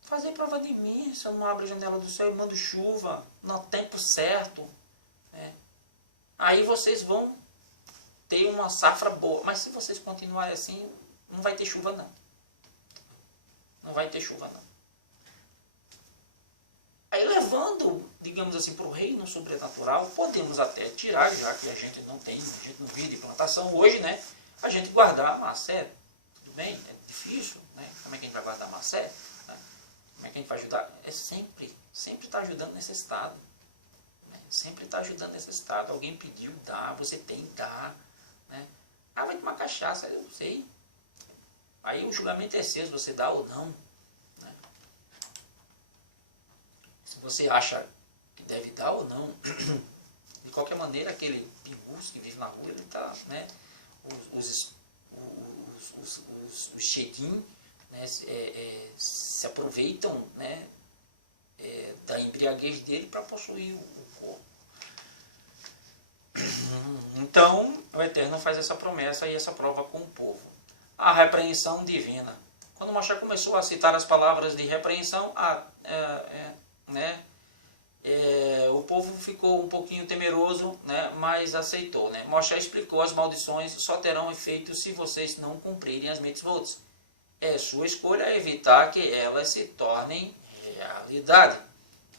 fazer prova de mim, se eu não abro a janela do céu e mando chuva no tempo certo, né, aí vocês vão ter uma safra boa. Mas se vocês continuarem assim, não vai ter chuva não. Não vai ter chuva não. Aí levando, digamos assim, para o reino sobrenatural, podemos até tirar, já que a gente não vive de plantação hoje, né? A gente guardar macé, tudo bem? É difícil, né? Como é que a gente vai guardar macé? Né? Como é que a gente vai ajudar? É sempre está ajudando necessitado. Né? Sempre está ajudando necessitado. Alguém pediu, dá, você tem, dá. Né? Ah, vai tomar cachaça, eu sei. Aí o julgamento é seu, se você dá ou não. Né? Se você acha que deve dar ou não. De qualquer maneira, aquele pingus que vive na rua, ele está, né? Os cheguim, né? Se aproveitam, né? Da embriaguez dele para possuir o corpo. Então, o Eterno faz essa promessa e essa prova com o povo. A repreensão divina. Quando Moshe começou a citar as palavras de repreensão, o povo ficou um pouquinho temeroso, né, mas aceitou. Né? Moshe explicou: as maldições só terão efeito se vocês não cumprirem as mitzvot. É sua escolha evitar que elas se tornem realidade.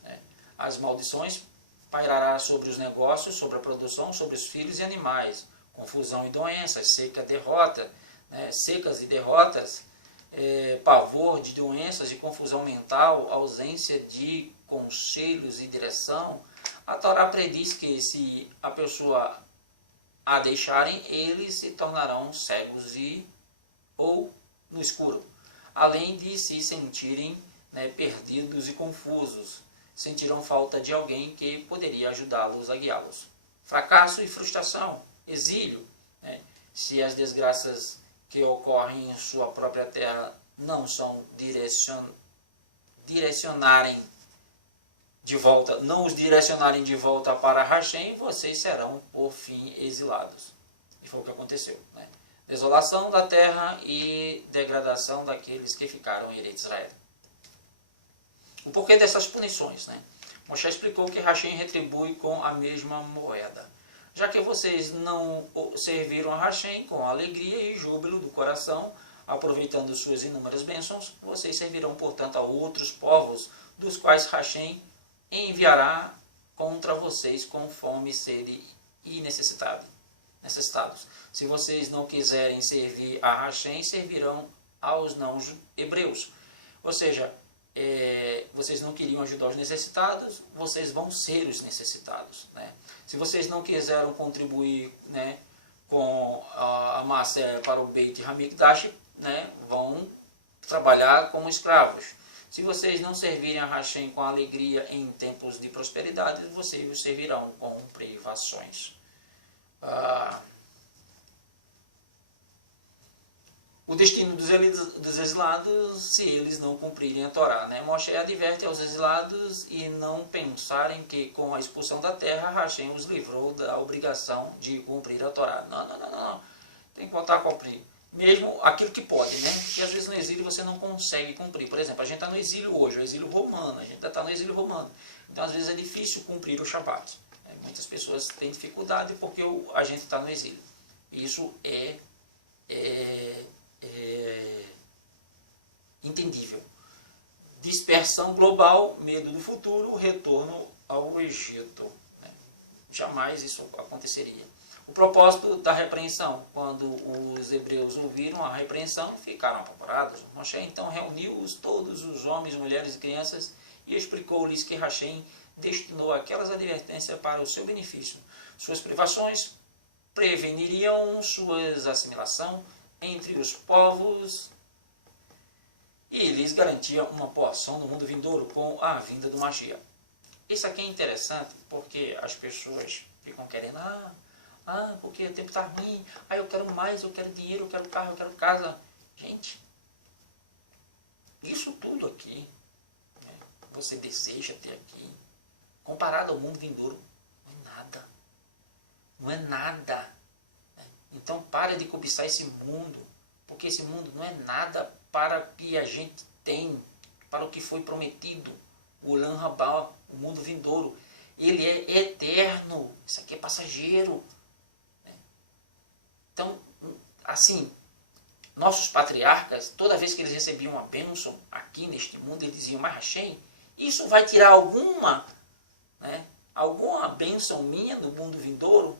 Né? As maldições pairará sobre os negócios, sobre a produção, sobre os filhos e animais, confusão e doenças, secas e derrotas, pavor de doenças e confusão mental, ausência de conselhos e direção. A Torá prediz que se a pessoa a deixarem, eles se tornarão cegos ou no escuro, além de se sentirem, né, perdidos e confusos. Sentirão falta de alguém que poderia ajudá-los a guiá-los. Fracasso e frustração, exílio. Né? Se as desgraças que ocorrem em sua própria terra não são não os direcionarem de volta para Hashem, vocês serão, por fim, exilados. E foi o que aconteceu. Né? Desolação da terra e degradação daqueles que ficaram em Eretz Israel. O porquê dessas punições, né? Moshe explicou que Hashem retribui com a mesma moeda. Já que vocês não serviram a Hashem com alegria e júbilo do coração, aproveitando suas inúmeras bênçãos, vocês servirão, portanto, a outros povos, dos quais Hashem enviará contra vocês com fome, sede e necessitados. Se vocês não quiserem servir a Hashem, servirão aos não-hebreus. Ou seja, vocês não queriam ajudar os necessitados, vocês vão ser os necessitados. Né? Se vocês não quiseram contribuir, né, com a massa para o Beit Hamikdash, né, vão trabalhar como escravos. Se vocês não servirem a Hashem com alegria em tempos de prosperidade, vocês o servirão com privações. o destino dos exilados se eles não cumprirem a Torá. Né? Moshe adverte aos exilados e não pensarem que com a expulsão da terra, Hashem os livrou da obrigação de cumprir a Torá. Não, não, não, não. Tem que voltar a cumprir. Mesmo aquilo que pode, né? Porque às vezes no exílio você não consegue cumprir. Por exemplo, a gente está no exílio hoje, o exílio romano, a gente está no exílio romano. Então às vezes é difícil cumprir o Shabat. Muitas pessoas têm dificuldade porque a gente está no exílio. Isso é entendível. Dispersão global, medo do futuro, retorno ao Egito. Né? Jamais isso aconteceria. O propósito da repreensão, quando os hebreus ouviram a repreensão, ficaram apavorados. Moshe então reuniu todos os homens, mulheres e crianças e explicou-lhes que Hashem destinou aquelas advertências para o seu benefício. Suas privações preveniriam sua assimilação entre os povos e lhes garantia uma porção no mundo vindouro com a vinda do Mashiach. Isso aqui é interessante porque as pessoas ficam querendo, porque o tempo está ruim, eu quero mais, eu quero dinheiro, eu quero carro, eu quero casa. Gente, isso tudo aqui, né, você deseja ter aqui, comparado ao mundo vindouro, não é nada. Não é nada. Então pare de cobiçar esse mundo, porque esse mundo não é nada para o que a gente tem, para o que foi prometido. O Olam Rabá, o mundo vindouro, ele é eterno, isso aqui é passageiro. Então, assim, nossos patriarcas, toda vez que eles recebiam uma bênção aqui neste mundo, eles diziam, mas Hashem, isso vai tirar alguma bênção minha no mundo vindouro?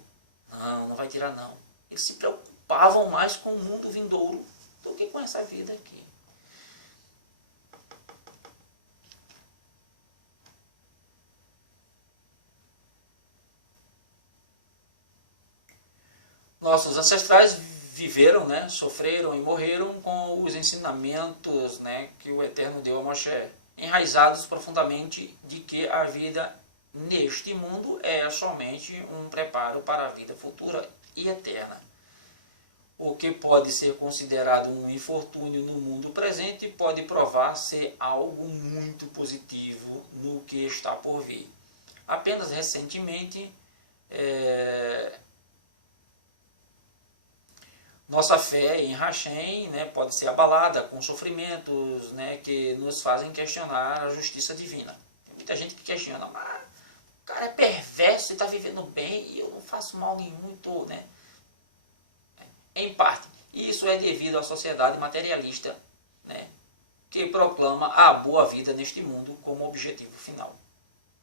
Não, não vai tirar não. Eles se preocupavam mais com o mundo vindouro do que com essa vida aqui. Nossos ancestrais viveram, né, sofreram e morreram com os ensinamentos, né, que o Eterno deu a Moshe, enraizados profundamente de que a vida neste mundo é somente um preparo para a vida futura e eterna. O que pode ser considerado um infortúnio no mundo presente pode provar ser algo muito positivo no que está por vir. Apenas recentemente, nossa fé em Hashem, né, pode ser abalada com sofrimentos, né, que nos fazem questionar a justiça divina. Tem muita gente que questiona, mas o cara é perverso e está vivendo bem e eu não faço mal nenhum e estou, né? Em parte, isso é devido à sociedade materialista, né, que proclama a boa vida neste mundo como objetivo final.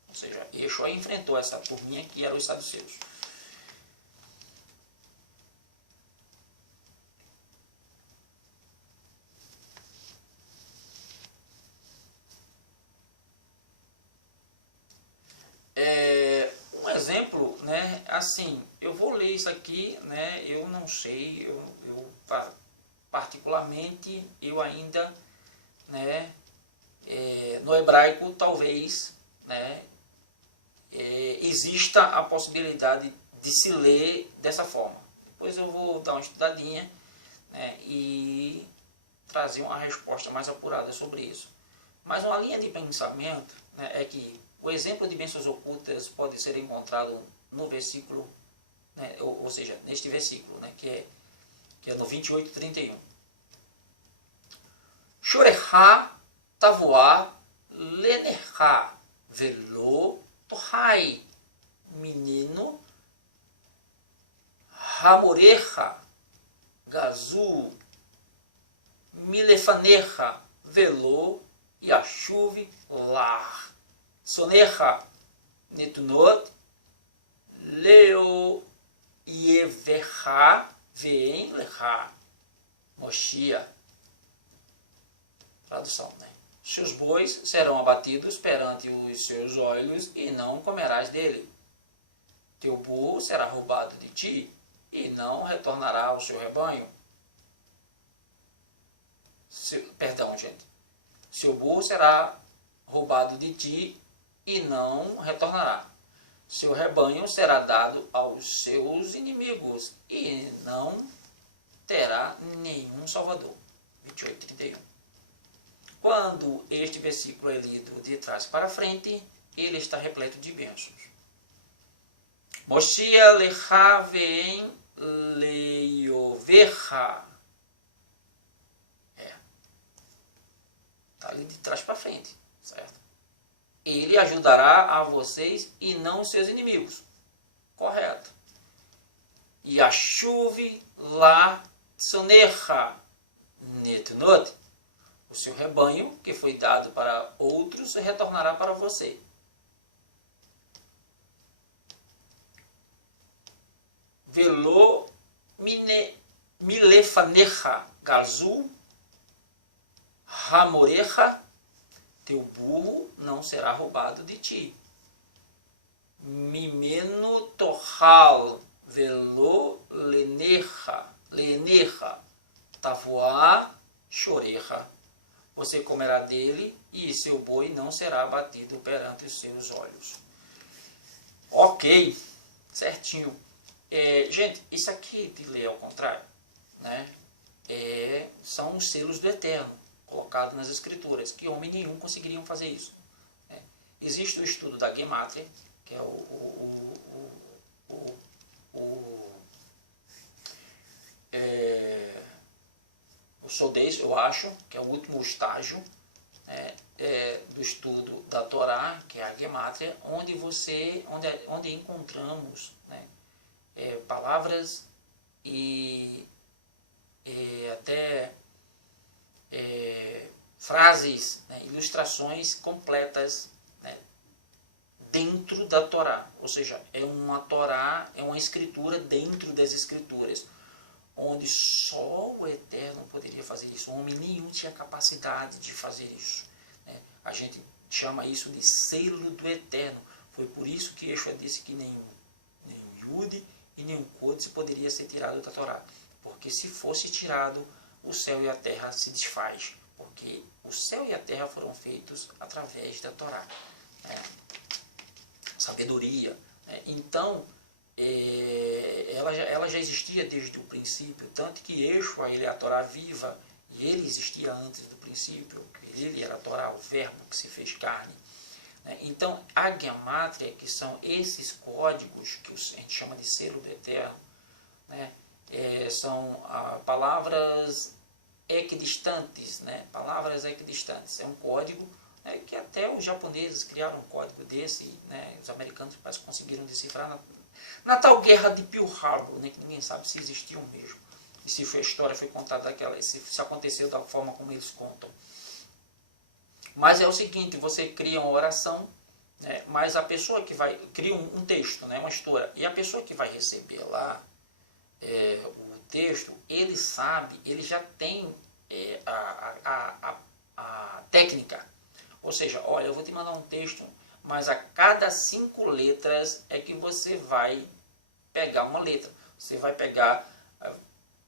Ou seja, Yeshua enfrentou essa turminha que eram os saduceus. Um exemplo, né, assim, eu vou ler isso aqui, né, eu não sei, particularmente, eu ainda, né, no hebraico talvez, né, exista a possibilidade de se ler dessa forma. Depois eu vou dar uma estudadinha, né, e trazer uma resposta mais apurada sobre isso. Mas uma linha de pensamento, né, é que o exemplo de bênçãos ocultas pode ser encontrado no versículo, né, ou seja, neste versículo, né, que é no 28:31. Shorecha tavoá lenercha velo tohai, menino hamorecha gazu milefanecha velo yashuv lar. Sonecha netunot leo yevecha veem lecha. Moshia. Tradução, né? Seus bois serão abatidos perante os seus olhos e não comerás dele. Teu burro será roubado de ti e não retornará ao seu rebanho. Perdão, gente. Seu burro será roubado de ti e não retornará. Seu rebanho será dado aos seus inimigos e não terá nenhum salvador. 28:31. Quando este versículo é lido de trás para frente, ele está repleto de bênçãos. Moshia lecha ve'en leiovecha. Está ali de trás para frente, certo? Ele ajudará a vocês e não os seus inimigos. Correto. Yashuv la tsonecha netnot. O seu rebanho, que foi dado para outros, retornará para você. Velo milefanecha gazu hamorecha. Teu burro não será roubado de ti. Mimeno tohal velo lenecha tavoa chorecha. Você comerá dele e seu boi não será abatido perante os seus olhos. Ok, certinho. Gente, isso aqui de ler ao contrário, né? São os selos do Eterno, colocados nas Escrituras, que homem nenhum conseguiriam fazer isso. Né? Existe o estudo da Gematria, que é o Sodez, eu acho, que é o último estágio do estudo da Torá, que é a Gematria, onde encontramos, né, palavras e até frases, né, ilustrações completas, né, dentro da Torá. Ou seja, é uma Torá, é uma escritura dentro das escrituras, onde só o Eterno poderia fazer isso. Homem nenhum tinha capacidade de fazer isso. Né? A gente chama isso de selo do Eterno. Foi por isso que Yeshua disse que nenhum Yud e nenhum Kodesh poderia ser tirado da Torá. Porque se fosse tirado, o céu e a terra se desfaz. Porque o céu e a terra foram feitos através da Torá. Né? Sabedoria. Né? Então, ela já existia desde o princípio, tanto que Yeshua, ele é a Torá viva, e ele existia antes do princípio, ele era a Torá, o verbo que se fez carne. Então, a Gematria, que são esses códigos que a gente chama de selo do Eterno, né, são palavras equidistantes, né, palavras equidistantes. É um código, né, que até os japoneses criaram um código desse, né, os americanos parece que conseguiram decifrar na tal guerra de Pearl Harbor, né, que ninguém sabe se existiu mesmo, e se a história foi contada se aconteceu da forma como eles contam. Mas é o seguinte, você cria uma oração, né, mas a pessoa que vai, cria um texto, né, uma história, e a pessoa que vai receber lá o texto, ele sabe, ele já tem a técnica. Ou seja, olha, eu vou te mandar um texto, mas a cada 5 letras é que você vai pegar uma letra. Você vai pegar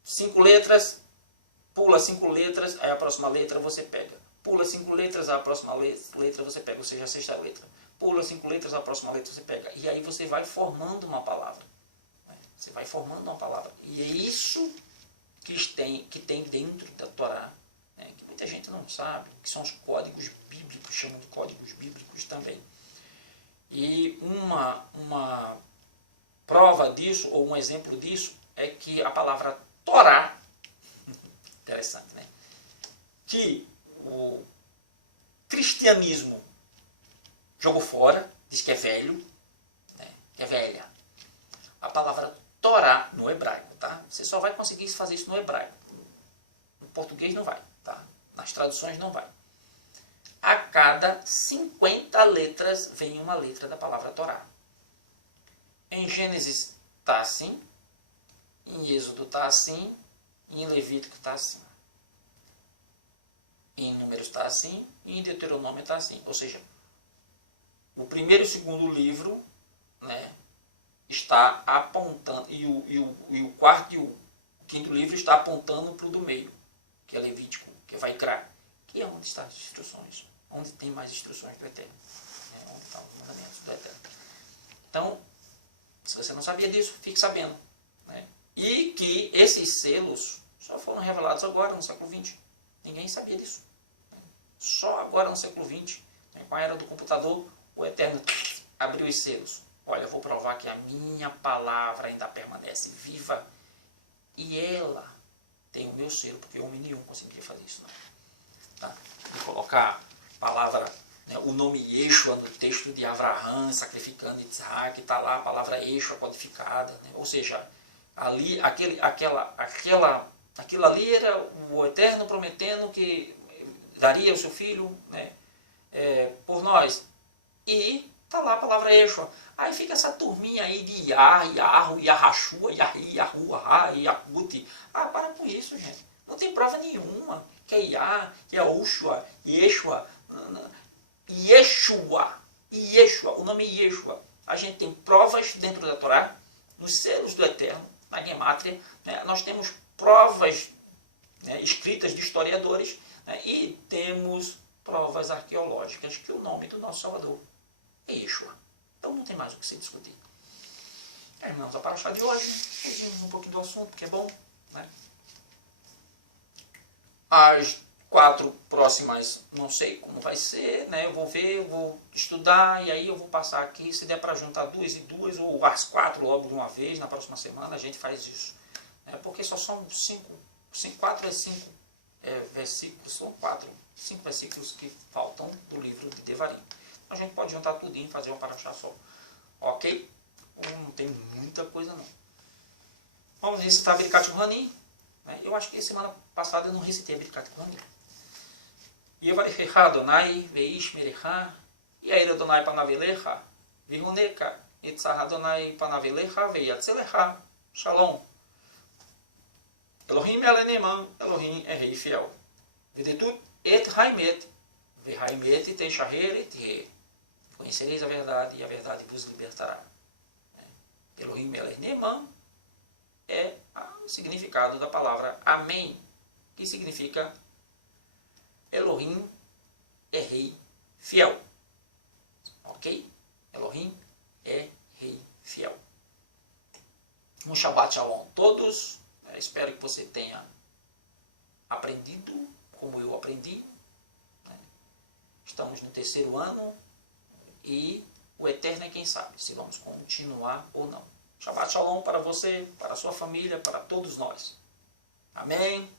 5 letras, pula 5 letras, aí a próxima letra você pega. Pula 5 letras, a próxima letra você pega, ou seja, a 6ª letra. Pula 5 letras, a próxima letra você pega. E aí você vai formando uma palavra. Você vai formando uma palavra. E é isso que tem dentro da Torá, né, que muita gente não sabe, que são os códigos bíblicos, chamam de códigos bíblicos também. E uma prova disso, ou um exemplo disso, é que a palavra Torá, interessante, né, que o cristianismo jogou fora, diz que é velho, né, que é velha. A palavra Torá no hebraico, tá? Você só vai conseguir fazer isso no hebraico. No português não vai, tá? Nas traduções não vai. A cada 50 letras vem uma letra da palavra Torá. Em Gênesis está assim, em Êxodo está assim, em Levítico está assim. Em Números está assim, e em Deuteronômio está assim. Ou seja, o primeiro e o segundo livro, né, está apontando, e o quarto e o quinto livro está apontando para o do meio, que é Levítico, que é Vaikra, que é onde estão as instruções, onde tem mais instruções do Eterno, né, onde estão os mandamentos do Eterno. Então, se você não sabia disso, fique sabendo. Né? E que esses selos só foram revelados agora, no século XX. Ninguém sabia disso. Só agora, no século XX, com a era do computador, o Eterno abriu os selos. Olha, eu vou provar que a minha palavra ainda permanece viva e ela tem o meu selo, porque homem nenhum conseguiria fazer isso. Não. Tá? E colocar a palavra, né, o nome Yeshua no texto de Avraham, sacrificando Isaac, está lá a palavra Yeshua codificada. Né? Ou seja, ali, aquilo ali era o Eterno prometendo que daria o seu filho, né, por nós. E está lá a palavra Yeshua. Aí fica essa turminha aí de Yah, Yahu, Yahashua, Yahi, Yahuah, Yakut. Para com isso, gente. Não tem prova nenhuma que é Yah, Yahushua, Yeshua, Yeshua, o nome Yeshua. A gente tem provas dentro da Torá, nos selos do Eterno, na Gemátria. Né? Nós temos provas, né, escritas de historiadores, né? E temos provas arqueológicas que o nome do nosso Salvador é Yeshua. Então não tem mais o que se discutir. Irmãos, a paraxá de hoje, fugimos um pouquinho do assunto, porque é bom. Né? As 4 próximas, não sei como vai ser, né? Eu vou ver, eu vou estudar, e aí eu vou passar aqui, se der para juntar 2 e 2, ou as 4 logo de uma vez, na próxima semana a gente faz isso. Né? Porque só são 4 a 5 versículos, são 5 versículos que faltam do livro de Devarim. A gente pode juntar tudinho e fazer uma paraxá só. Ok? Não tem muita coisa não. Vamos recitar Birkat Kohanim. Eu acho que semana passada eu não recitei Birkat Kohanim. Yevarechecha Adonai veish merecha yair Adonai panavelecha vihuneka etzah Adonai panavelecha veiatzelecha Shalom. Elohim Eleneman, Elohim é rei fiel. Vedetut et haimet vehaimet teishaher et he. Conhecereis a verdade e a verdade vos libertará. Elohim Eleneman é o significado da palavra Amém, que significa Elohim é rei fiel. Ok? Elohim é rei fiel. Um Shabbat Shalom a todos. Espero que você tenha aprendido como eu aprendi. Estamos no 3º ano e o Eterno é quem sabe se vamos continuar ou não. Shabbat Shalom para você, para a sua família, para todos nós. Amém.